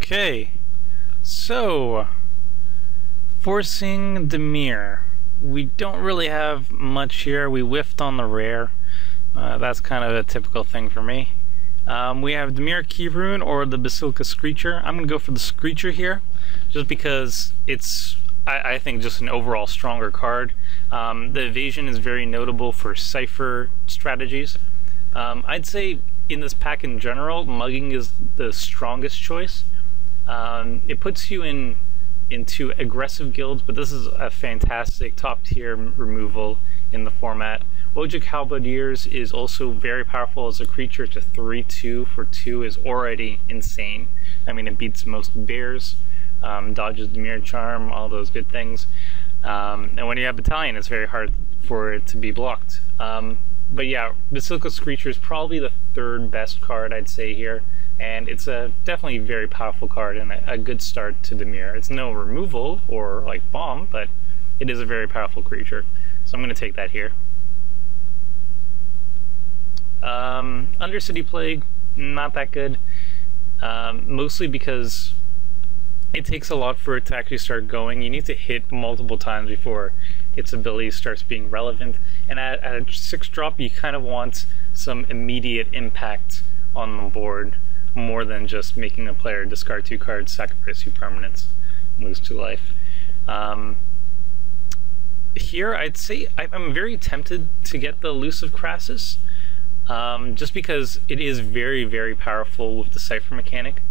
Okay, so forcing Dimir. We don't really have much here. We whiffed on the rare. That's kind of a typical thing for me. We have Dimir Keyrune or the Basilica Screecher. I'm going to go for the Screecher here, just because it's, I think, just an overall stronger card. The evasion is very notable for Cypher strategies. I'd say in this pack in general, mugging is the strongest choice. It puts you into aggressive guilds, but this is a fantastic top tier removal in the format. Wojciech Halberdiers is also very powerful as a creature. To 3/2 for 2 is already insane. I mean, it beats most bears, dodges Dimir Charm, all those good things. And when you have Battalion, it's very hard for it to be blocked. But yeah, Basilica Screecher is probably the third best card I'd say here, and it's a definitely very powerful card and a good start to Dimir. It's no removal or like bomb, but it is a very powerful creature, so I'm going to take that here. Undercity Plague, not that good, mostly because it takes a lot for it to actually start going. You need to hit multiple times before its ability starts being relevant, and at a 6-drop you kind of want some immediate impact on the board more than just making a player discard 2 cards, sacrifice 2 permanents, lose 2 life. Here I'd say I'm very tempted to get the Elusive Crassus, just because it is very, very powerful with the Cypher mechanic.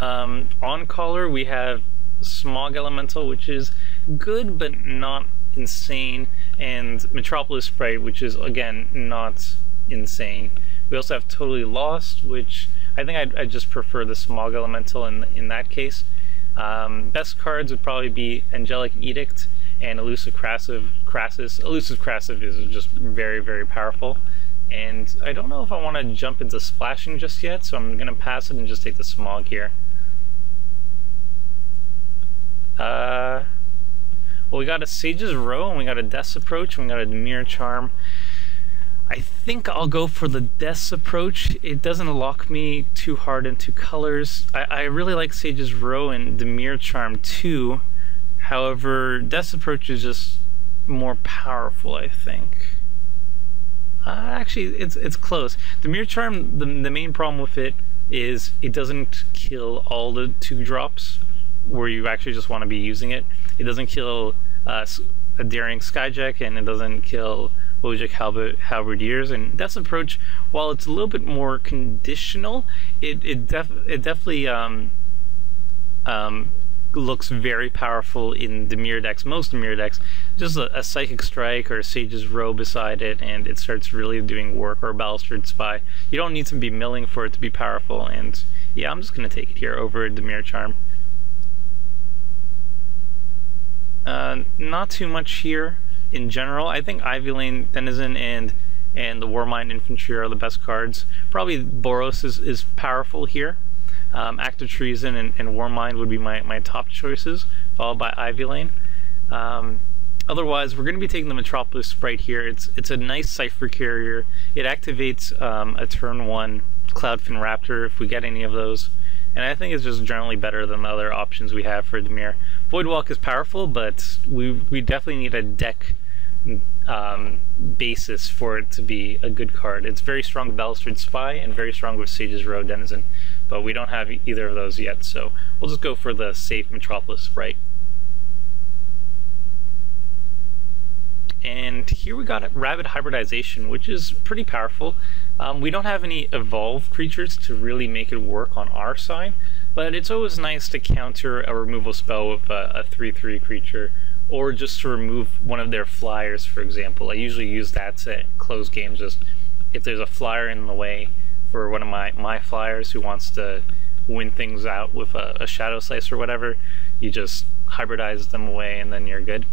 On Caller we have Smog Elemental, which is good but not insane, and Metropolis Sprite, which is again not insane. We also have Totally Lost, which I think I'd just prefer the Smog Elemental in that case. Best cards would probably be Angelic Edict and Elusive Crassus. Elusive Crassus is just very, very powerful, and I don't know if I want to jump into Splashing just yet, so I'm going to pass it and just take the Smog here. Well, we got a Sage's Row, and we got a Death's Approach, and we got a Dimir Charm. I think I'll go for the Death's Approach. It doesn't lock me too hard into colors. I really like Sage's Row and Dimir Charm too. However, Death's Approach is just more powerful, I think. Actually, it's close. Dimir Charm, the main problem with it is it doesn't kill all the 2-drops where you actually just want to be using it. It doesn't kill a Daring Skyjack, and it doesn't kill Wojciech Halberdiers. And Death's Approach, while it's a little bit more conditional, it definitely looks very powerful in Dimir decks, most Dimir decks. Just a Psychic Strike or a Sage's Row beside it, and it starts really doing work, or a Balustrade Spy. You don't need to be milling for it to be powerful, and yeah, I'm just going to take it here over Dimir Charm. Not too much here in general. I think Ivy Lane Denizen and the Warmind Infantry are the best cards. Probably Boros is powerful here. Act of Treason and Warmind would be my top choices, followed by Ivy Lane. Otherwise, we're going to be taking the Metropolis Sprite here. It's a nice Cypher carrier. It activates a turn 1 Cloudfin Raptor if we get any of those, and I think it's just generally better than the other options we have for Dimir. Voidwalk is powerful, but we definitely need a deck basis for it to be a good card. It's very strong with Balustrade Spy and very strong with Sage's Row Denizen, but we don't have either of those yet, so we'll just go for the safe Metropolis Sprite. And here we got Rabid Hybridization, which is pretty powerful. We don't have any evolved creatures to really make it work on our side, but it's always nice to counter a removal spell with a 3/3 creature, or just to remove one of their flyers, for example. I usually use that to close games. Just if there's a flyer in the way for one of my flyers who wants to win things out with a Shadow Slice or whatever, you just hybridize them away and then you're good.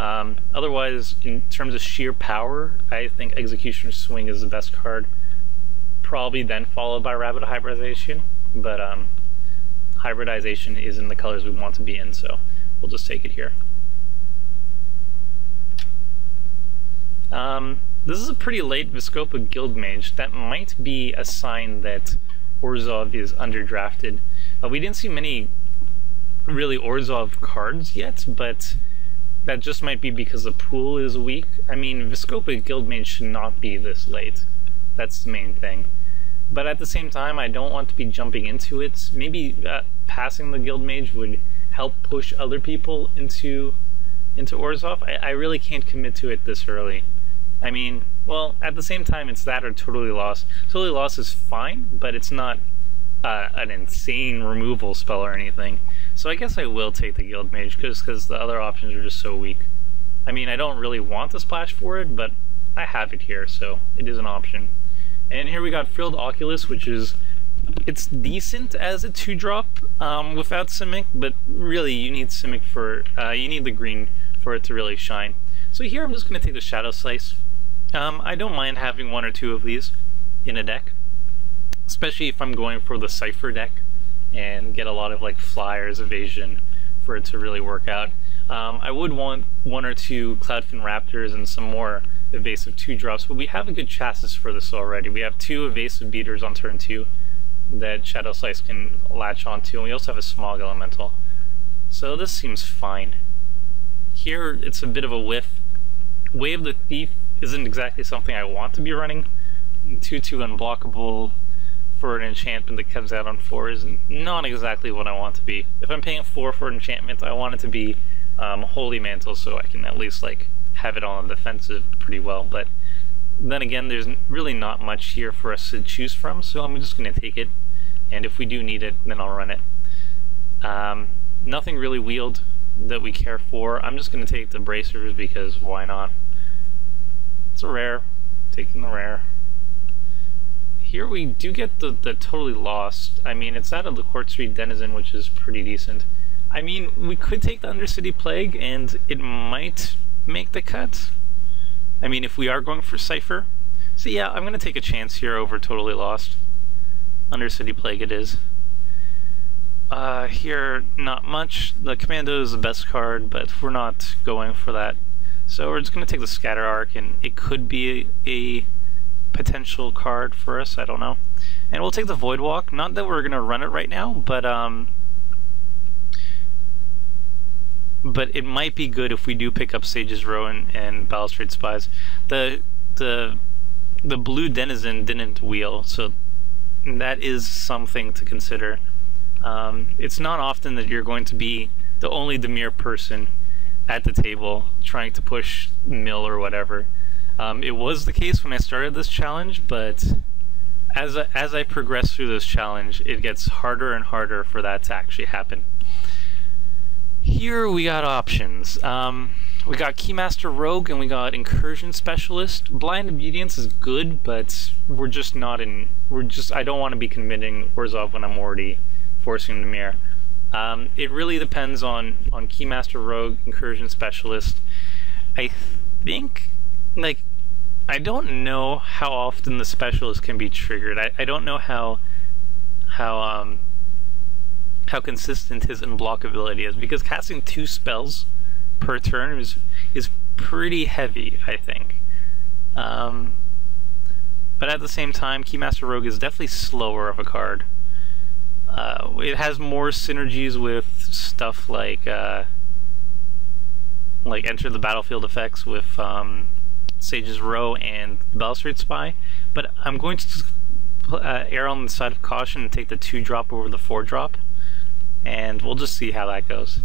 Otherwise, in terms of sheer power, I think Executioner's Swing is the best card, probably then followed by Rabid Hybridization, but Hybridization is in the colors we want to be in, so we'll just take it here. This is a pretty late Viscopa Guildmage. That might be a sign that Orzhov is underdrafted. We didn't see many really Orzhov cards yet, but that just might be because the pool is weak. I mean, Viscopa Guildmage should not be this late. That's the main thing. But at the same time, I don't want to be jumping into it. Maybe passing the Guildmage would help push other people into Orzhov. I really can't commit to it this early. I mean, well, at the same time, it's that or Totally Lost. Totally Lost is fine, but it's not an insane removal spell or anything. So I guess I will take the Guildmage because the other options are just so weak. I mean, I don't really want to splash for it, but I have it here, so it is an option. And here we got Frilled Oculus, which is, it's decent as a 2-drop without Simic, but really you need Simic for, you need the green for it to really shine. So here I'm just going to take the Shadow Slice. I don't mind having 1 or 2 of these in a deck, especially if I'm going for the Cypher deck and get a lot of like Flyers, Evasion for it to really work out. I would want 1 or 2 Cloudfin Raptors and some more evasive 2-drops, but we have a good chassis for this already. We have 2 evasive beaters on turn 2 that Shadow Slice can latch onto, and we also have a Smog Elemental. So this seems fine. Here it's a bit of a whiff. Wave the Thief isn't exactly something I want to be running. 2/2 unblockable for an enchantment that comes out on 4 is not exactly what I want to be. If I'm paying 4 for an enchantment, I want it to be Holy Mantle, so I can at least like have it on the defensive pretty well. But then again, there's really not much here for us to choose from, so I'm just going to take it, and if we do need it, then I'll run it. Nothing really wheeled that we care for. I'm just going to take the Bracers because why not? It's a rare, taking the rare. Here we do get the Totally Lost. I mean, it's out of the Court Street Denizen, which is pretty decent. I mean, we could take the Undercity Plague, and it might make the cut. I mean, if we are going for Cypher. So yeah, I'm going to take a chance here over Totally Lost. Undercity Plague it is. Here, not much. The Commando is the best card, but we're not going for that. So we're just going to take the Scatter Arc, and it could be a potential card for us, I don't know. And we'll take the Void Walk. Not that we're going to run it right now, but it might be good if we do pick up Sage's Row and Balustrade Spies. The blue Denizen didn't wheel, so that is something to consider. It's not often that you're going to be the only Dimir person at the table trying to push mill or whatever. It was the case when I started this challenge, but as I progress through this challenge, it gets harder and harder for that to actually happen. Here we got options. We got Keymaster Rogue and we got Incursion Specialist. Blind Obedience is good, but we're just not in. I don't want to be committing Orzhov when I'm already forcing Dimir. It really depends on Keymaster Rogue, Incursion Specialist. I think, like, I don't know how often the Specialist can be triggered. I don't know how consistent his unblockability is, because casting 2 spells per turn is pretty heavy, I think. But at the same time, Keymaster Rogue is definitely slower of a card. It has more synergies with stuff like Enter the Battlefield effects with Sage's Row and Balustrade Spy, but I'm going to err on the side of caution and take the 2-drop over the 4-drop, and we'll just see how that goes.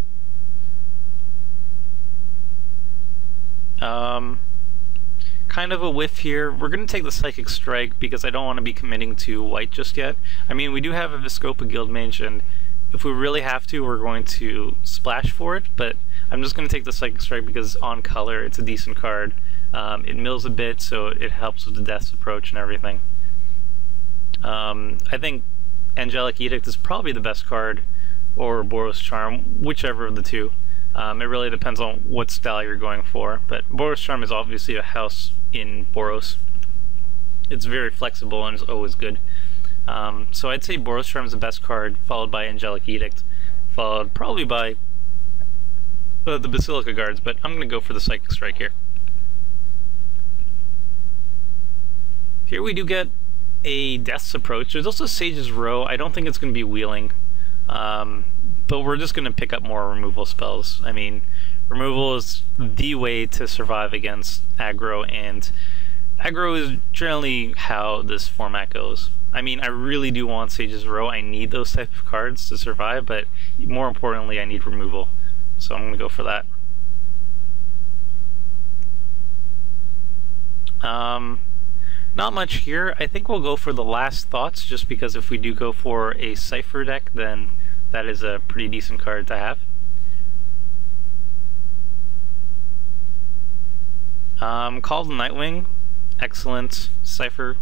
Kind of a whiff here. We're going to take the Psychic Strike because I don't want to be committing to white just yet. I mean, we do have a Viscopa Guildmage, and if we really have to, we're going to splash for it, but I'm just going to take the Psychic Strike because on color, it's a decent card. It mills a bit, so it helps with the Death's Approach and everything. I think Angelic Edict is probably the best card, or Boros Charm, whichever of the two. It really depends on what style you're going for, but Boros Charm is obviously a house in Boros. It's very flexible and is always good. So I'd say Boros Charm is the best card, followed by Angelic Edict, followed probably by the Basilica Guards, but I'm going to go for the Psychic Strike here. Here we do get a Death's Approach. There's also Sage's Row. I don't think it's going to be wheeling. But we're just going to pick up more removal spells. I mean, removal is the way to survive against aggro, and aggro is generally how this format goes. I mean, I really do want Sage's Row. I need those type of cards to survive, but more importantly, I need removal. So I'm going to go for that. Not much here. I think we'll go for the Last Thoughts, just because if we do go for a Cypher deck, then that is a pretty decent card to have. Called Nightwing, excellent Cypher,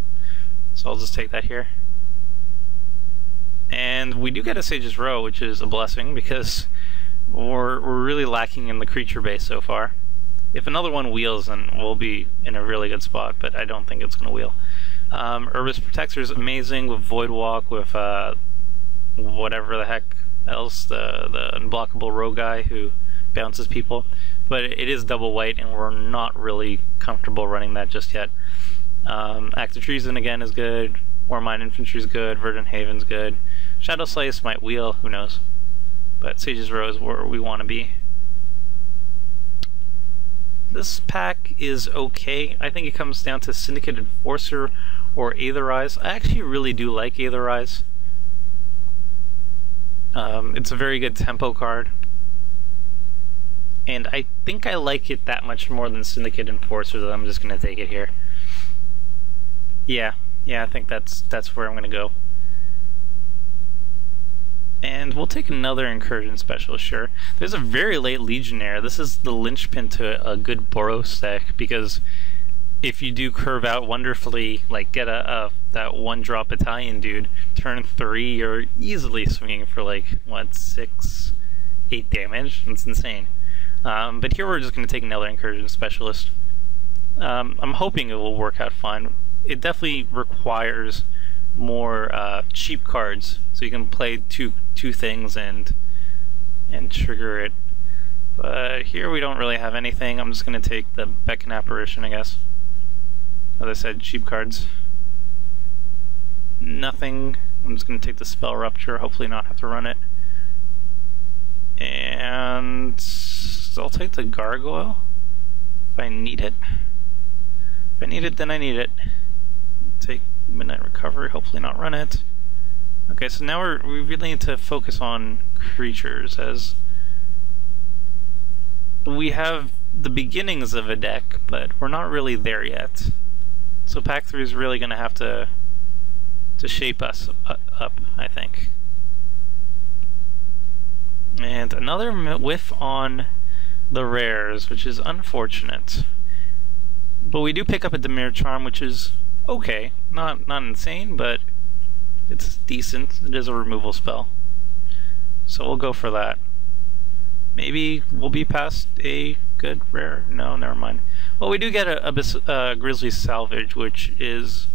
so I'll just take that here. And we do get a Sage's Row, which is a blessing, because we're really lacking in the creature base so far. If another one wheels, then we'll be in a really good spot, but I don't think it's going to wheel. Urbis Protector is amazing with Void Walk, with whatever the heck else, the unblockable rogue guy who bounces people. But it is double white, and we're not really comfortable running that just yet. Act of Treason again is good. Warmind Infantry is good. Verdant Haven's good. Shadow Slice might wheel, who knows. But Sage's Row is where we want to be. This pack is okay. I think it comes down to Syndicate Enforcer or Aetherize. I actually really do like Aetherize. It's a very good tempo card. And I think I like it that much more than Syndicate Enforcer that I'm just going to take it here. Yeah, I think that's where I'm going to go. And we'll take another Incursion Special, sure. There's a very late Legionnaire. This is the linchpin to a good Boros deck, because if you do curve out wonderfully, like get that one-drop Italian dude, turn 3, you're easily swinging for like, what, 6, 8 damage? It's insane. But here we're just going to take another Incursion Specialist. I'm hoping it will work out fine. It definitely requires more cheap cards, so you can play two things and trigger it. But here we don't really have anything. I'm just going to take the Beckon Apparition, I guess. As I said, cheap cards. Nothing. I'm just going to take the Spell Rupture, hopefully not have to run it. And I'll take the Gargoyle if I need it. If I need it, then I need it. Take Midnight Recovery, hopefully not run it. Okay, so now we really need to focus on creatures, as we have the beginnings of a deck, but we're not really there yet. So Pack 3 is really going to have to shape us up, I think. And another whiff on the rares, which is unfortunate. But we do pick up a Dimir Charm, which is okay. Not insane, but it's decent. It is a removal spell. So we'll go for that. Maybe we'll be past a good rare. No, never mind. Well, we do get a Grizzly Salvage, which is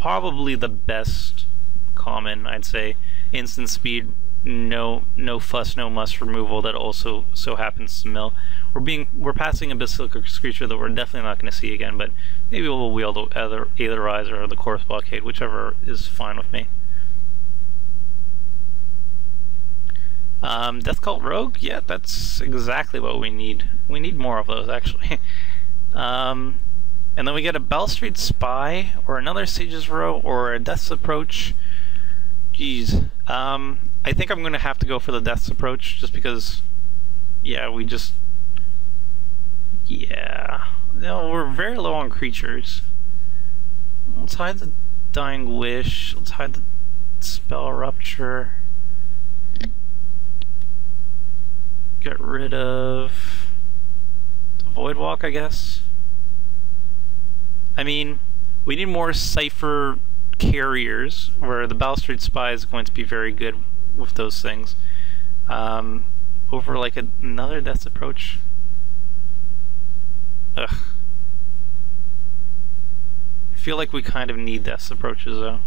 probably the best common, I'd say. Instant speed, no fuss, no muss removal that also so happens to mill. We're passing a Basilica Screecher that we're definitely not going to see again, but maybe we'll wheel the Aetherize or the Corpse Blockade, whichever is fine with me. Death Cult Rogue, yeah, that's exactly what we need. We need more of those, actually. And then we get a Balustrade Spy, or another Sage's Row, or a Death's Approach. Jeez. I think I'm going to have to go for the Death's Approach, just because, yeah, no, we're very low on creatures. Let's hide the Dying Wish, let's hide the Spell Rupture. Get rid of the Void Walk, I guess. I mean, we need more Cypher carriers, where the Balustrade Spy is going to be very good with those things. Over like another Death's Approach. Ugh. I feel like we kind of need Death's Approaches, though.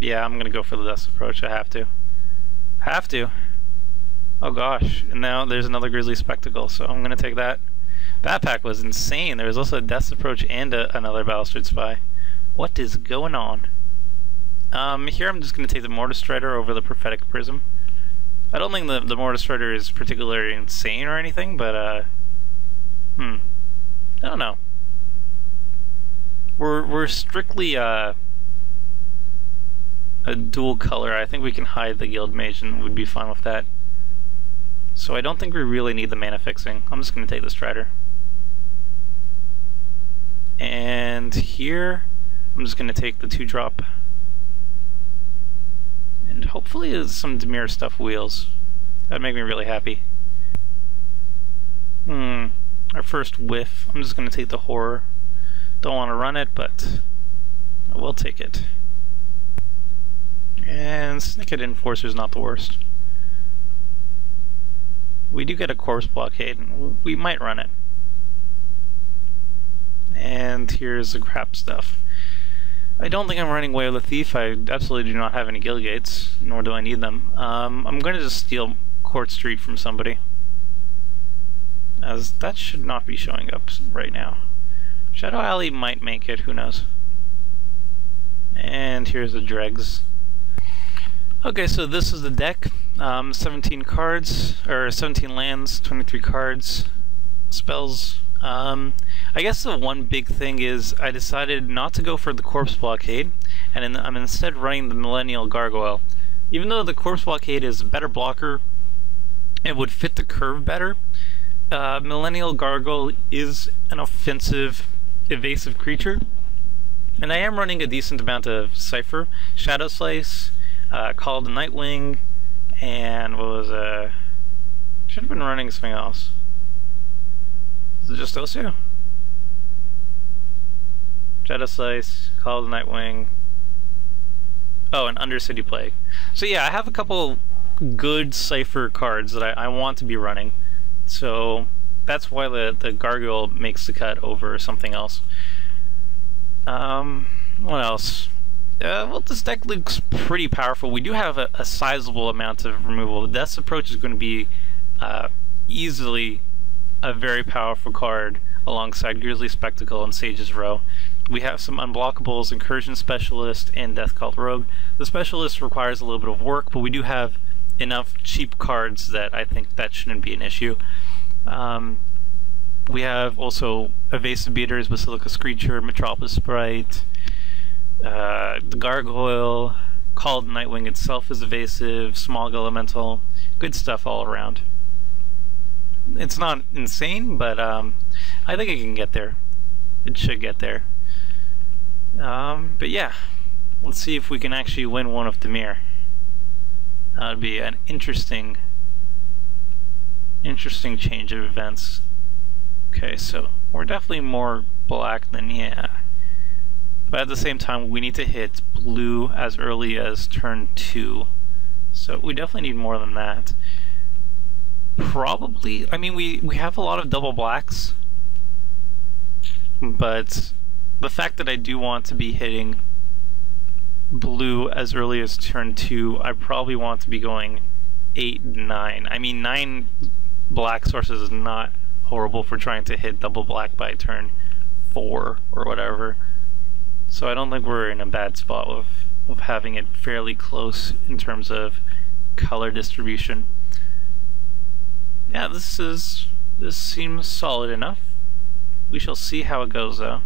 Yeah, I'm gonna go for the Death's Approach. I have to. Oh gosh, and now there's another Grizzly Spectacle, so I'm gonna take that. That pack was insane. There was also a Death's Approach and another Balustrade Spy. What is going on? Here I'm just going to take the Mortis Strider over the Prophetic Prism. I don't think the Mortis Strider is particularly insane or anything, but, I don't know. We're strictly, a dual color. I think we can hide the Guild Mage and we'd be fine with that. So I don't think we really need the mana fixing. I'm just going to take the Strider. And here, I'm just going to take the 2-drop. And hopefully some Dimir stuff wheels. That'd make me really happy. Our first whiff. I'm just going to take the Horror. Don't want to run it, but I will take it. And Snicket Enforcer's not the worst. We do get a Corpse Blockade, and we might run it. And here's the crap stuff. I don't think I'm running away with a Thief. I absolutely do not have any Guild Gates, nor do I need them. I'm going to just steal Court Street from somebody, as that should not be showing up right now. Shadow Alley might make it, who knows. And here's the Dregs. Okay, so this is the deck. 17 cards, or 17 lands, 23 cards, spells. I guess the one big thing is I decided not to go for the Corpse Blockade, and I'm instead running the Millennial Gargoyle. Even though the Corpse Blockade is a better blocker, it would fit the curve better. Millennial Gargoyle is an offensive, evasive creature, and I am running a decent amount of Cypher, Shadow Slice, Call of the Nightwing, and what was should have been running something else. Is it just those two? Shadow Slice, Call of the Nightwing. Oh, and Undercity Plague. So yeah, I have a couple good Cypher cards that I want to be running. So that's why the Gargoyle makes the cut over something else. What else? Well, this deck looks pretty powerful. We do have a sizable amount of removal. The Death's Approach is going to be easily a very powerful card alongside Grisly Spectacle and Sage's Row. We have some unblockables, Incursion Specialist, and Death Cult Rogue. The Specialist requires a little bit of work, but we do have enough cheap cards that I think that shouldn't be an issue. We have also Evasive Beaters, Basilica Screecher, Metropolis Sprite, the Gargoyle, Call of the Nightwing itself is evasive, Smog Elemental, good stuff all around. It's not insane, but I think it can get there. It should get there. But yeah, let's see if we can actually win one of Dimir. That would be an interesting change of events. Okay, so we're definitely more black than yeah. But at the same time, we need to hit blue as early as turn 2. So we definitely need more than that. Probably, I mean, we have a lot of double blacks, but the fact that I do want to be hitting blue as early as turn 2, I probably want to be going 8, 9. I mean, 9 black sources is not horrible for trying to hit double black by turn 4 or whatever. So I don't think we're in a bad spot of having it fairly close in terms of color distribution. Yeah, this seems solid enough. We shall see how it goes though.